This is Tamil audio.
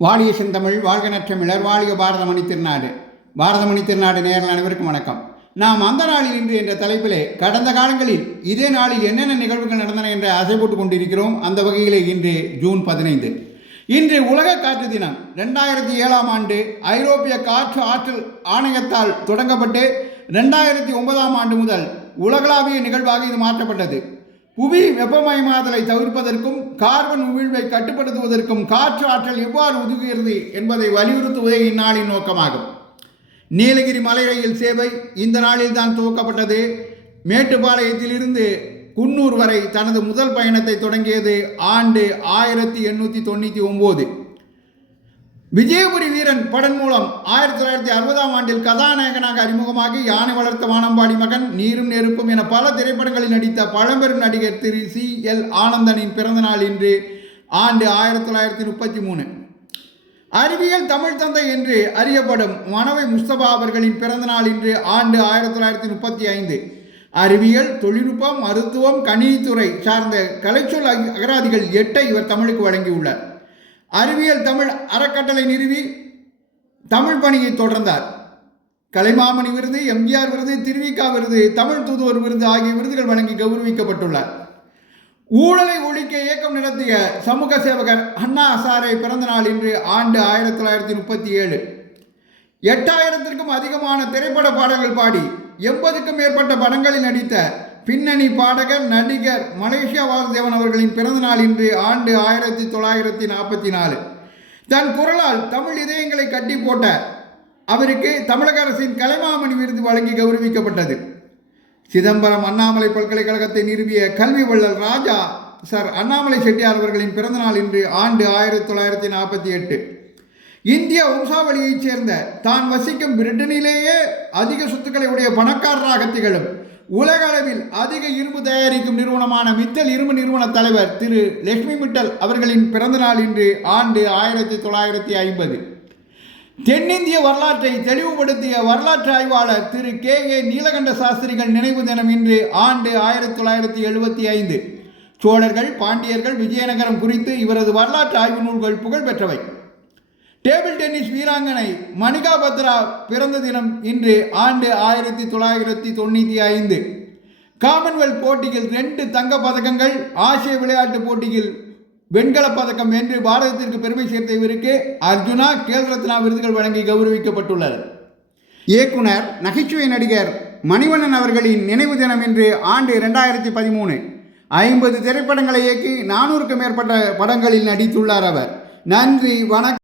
வாழிய செந்தமிழ் வாழ்க நற்றமிழர் வாழிய பாரதமணி திருநாடு. பாரதமணி திருநாடு நேரில் அனைவருக்கும் வணக்கம். நாம் அந்த நாளில் இன்று என்ற தலைப்பிலே கடந்த காலங்களில் இதே நாளில் என்னென்ன நிகழ்வுகள் நடந்தன என்று ஆசை போட்டுக் கொண்டிருக்கிறோம். அந்த வகையிலே இன்று ஜூன் 15 இன்று உலக காற்று தினம். 2007ஆம் ஆண்டு ஐரோப்பிய காற்று ஆற்றல் ஆணையத்தால் தொடங்கப்பட்டு 2009ஆம் ஆண்டு முதல் உலகளாவிய நிகழ்வாக இது மாற்றப்பட்டது. புவி வெப்பமயமாதலை தவிர்ப்பதற்கும் கார்பன் உமிழ்வை கட்டுப்படுத்துவதற்கும் காற்று ஆற்றல் எவ்வாறு உதவுகிறது என்பதை வலியுறுத்துவதே இந்நாளின் நோக்கமாகும். நீலகிரி மலை ரயில் சேவை இந்த நாளில் தான் துவக்கப்பட்டது. மேட்டுப்பாளையத்திலிருந்து குன்னூர் வரை தனது முதல் பயணத்தை தொடங்கியது. ஆண்டு 1899. விஜயபுரி வீரன் படம் மூலம் 1960ஆம் ஆண்டில் கதாநாயகனாக அறிமுகமாகி யானை வளர்த்த வானம்பாடி மகன், நீரும் நெருப்பும் என பல திரைப்படங்களில் நடித்த பழம்பெரும் நடிகர் திரு CL ஆனந்தனின் பிறந்த நாள் இன்று. ஆண்டு 1933. அறிவியல் தமிழ் தந்தை என்று அறியப்படும் மனவை முஸ்தபா அவர்களின் பிறந்த நாள் இன்று. ஆண்டு 1935. அறிவியல், தொழில்நுட்பம், மருத்துவம், கணினித்துறை சார்ந்த கலைச்சொல் அகராதிகள் 8 இவர் தமிழுக்கு வழங்கியுள்ளார். அறிவியல் தமிழ் அறக்கட்டளை நிறுவி தமிழ் பணியை தொடர்ந்தார். கலைமாமணி விருது, MGR விருது, திருவிக்கா விருது, தமிழ் தூதுவர் விருது ஆகிய விருதுகள் வழங்கி கௌரவிக்கப்பட்டுள்ளார். ஊழலை ஒழிக்க இயக்கம் நடத்திய சமூக சேவகர் அண்ணா ஹசாரே பிறந்த நாள் இன்று. ஆண்டு 1937. 8000த்திற்கும் அதிகமான திரைப்பட பாடல்கள் பாடி 80க்கும் மேற்பட்ட படங்களில் நடித்த பின்னணி பாடகர் நடிகர் மலேசியா வாசுதேவன் அவர்களின் பிறந்த நாள் இன்று. ஆண்டு 1944. தன் குரலால் தமிழ் இதயங்களை கட்டி போட்ட அவருக்கு தமிழக அரசின் கலைமாமணி விருது வழங்கி கௌரவிக்கப்பட்டது. சிதம்பரம் அண்ணாமலை பல்கலைக்கழகத்தை நிறுவிய கல்வி வள்ளல் ராஜா சர் அண்ணாமலை செட்டியார் அவர்களின் பிறந்த நாள் இன்று. ஆண்டு 1948. இந்திய வம்சாவளியைச் சேர்ந்த தான் வசிக்கும் பிரிட்டனிலேயே அதிக சொத்துக்களை உடைய பணக்காரராக திகழும் உலக அளவில் அதிக இரும்பு தயாரிக்கும் நிறுவனமான மித்தல் இரும்பு நிறுவன தலைவர் திரு லட்சுமி மிட்டல் அவர்களின் பிறந்த நாள் இன்று. ஆண்டு 1950. தென்னிந்திய வரலாற்றை தெளிவுபடுத்திய வரலாற்று ஆய்வாளர் திரு KA நீலகண்ட சாஸ்திரிகள் நினைவு தினம் இன்று. ஆண்டு 1975. சோழர்கள், பாண்டியர்கள், விஜயநகரம் குறித்து இவரது வரலாற்று ஆய்வு நூல்கள் புகழ்பெற்றவை. டேபிள் டென்னிஸ் வீராங்கனை மணிகா பத்ரா பிறந்த தினம் இன்று. ஆண்டு 1995. காமன்வெல்த் போட்டியில் 2 தங்கப் பதக்கங்கள், ஆசிய விளையாட்டுப் போட்டியில் வெண்கலப் பதக்கம் வென்று பாரதத்திற்கு பெருமை சேர்த்த இவருக்கு அர்ஜுனா, கேல் ரத்னா விருதுகள் வழங்கி கௌரவிக்கப்பட்டுள்ளது. இயக்குனர், நகைச்சுவை நடிகர் மணிவண்ணன் அவர்களின் நினைவு தினம் இன்று. ஆண்டு 2013. 50 திரைப்படங்களை இயக்கி 400க்கும் மேற்பட்ட படங்களில் நடித்துள்ளார் அவர். நன்றி, வணக்கம்.